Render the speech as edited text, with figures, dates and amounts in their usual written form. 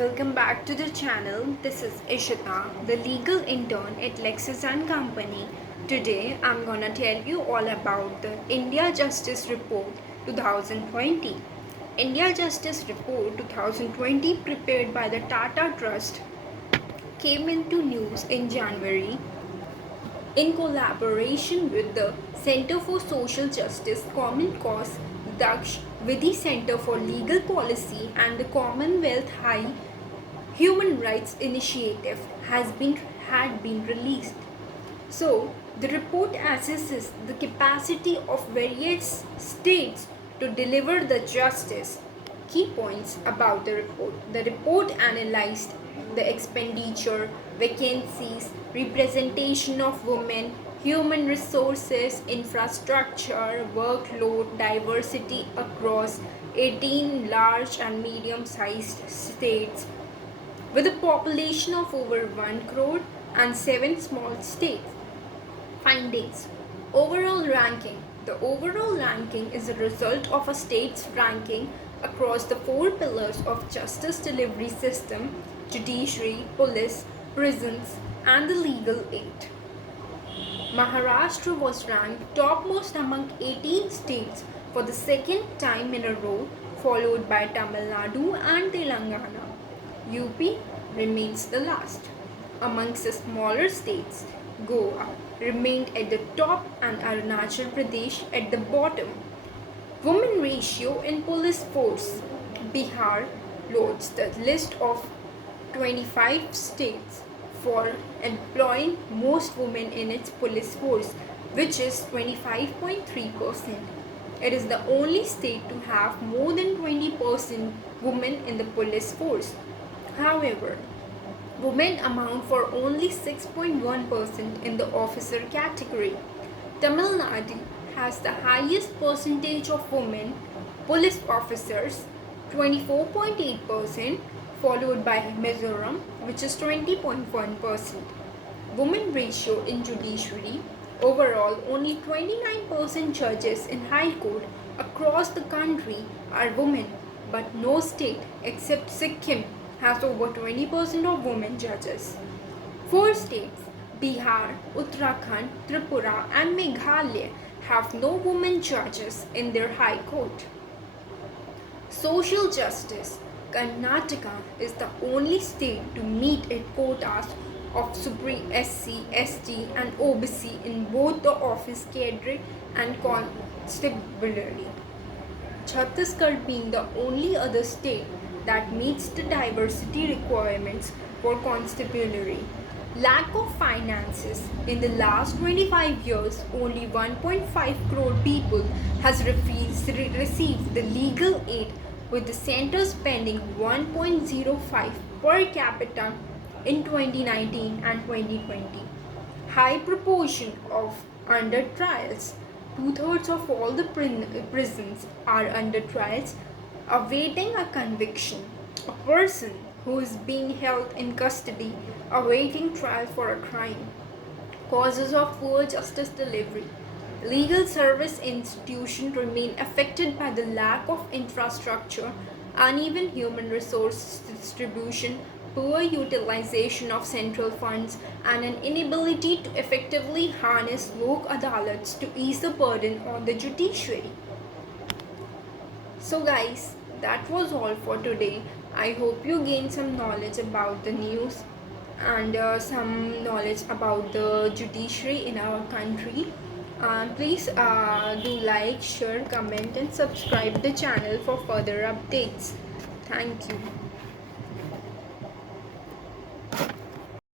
welcome back to the channel. This is Ishita, the legal intern at Lexis and Company. Today I'm gonna tell you all about the India Justice Report 2020. India Justice Report 2020 prepared by the Tata Trust came into news in January in collaboration with the Center for Social Justice, Common Cause, Daksh Vidhi Center for Legal Policy, and the Commonwealth High Human Rights Initiative had been released. So, the report assesses the capacity of various states to deliver the justice. Key points about the report. The report analyzed the expenditure, vacancies, representation of women, human resources, infrastructure, workload, diversity across 18 large and medium sized states with a population of over 1 crore and 7 small states. Findings. Overall ranking. The overall ranking is a result of a state's ranking across the 4 pillars of justice delivery system, judiciary, police, prisons, and the legal aid. Maharashtra was ranked topmost among 18 states for the second time in a row, followed by Tamil Nadu and Telangana. UP remains the last. Amongst the smaller states, Goa remained at the top and Arunachal Pradesh at the bottom. Women ratio in police force. Bihar loads the list of 25 states for employing most women in its police force, which is 25.3%. It is the only state to have more than 20% women in the police force. However, women amount for only 6.1% in the officer category. Tamil Nadu has the highest percentage of women police officers, 24.8%, followed by Mizoram, which is 20.1%. Women ratio in judiciary. Overall, only 29% judges in High Court across the country are women, but no state except Sikkim has over 20% of women judges. 4 states, Bihar, Uttarakhand, Tripura, and Meghalaya, have no women judges in their high court. Social justice. Karnataka is the only state to meet its quotas of Supreme SC, ST, and OBC in both the office cadre and constabulary. Chhattisgarh being the only other state that meets the diversity requirements for constabulary. Lack of finances. In the last 25 years, only 1.5 crore people has received the legal aid, with the center spending 1.05 per capita in 2019 and 2020. High proportion of under trials. 2/3 of all the prisons are under trials awaiting a conviction. A person who is being held in custody awaiting trial for a crime. Causes of poor justice delivery. Legal service institutions remain affected by the lack of infrastructure, uneven human resource distribution, poor utilization of central funds, and an inability to effectively harness lok adalats to ease the burden on the judiciary. So guys, that was all for today. I hope you gained some knowledge about the news and some knowledge about the judiciary in our country. Please do like, share, comment, and subscribe the channel for further updates. Thank you.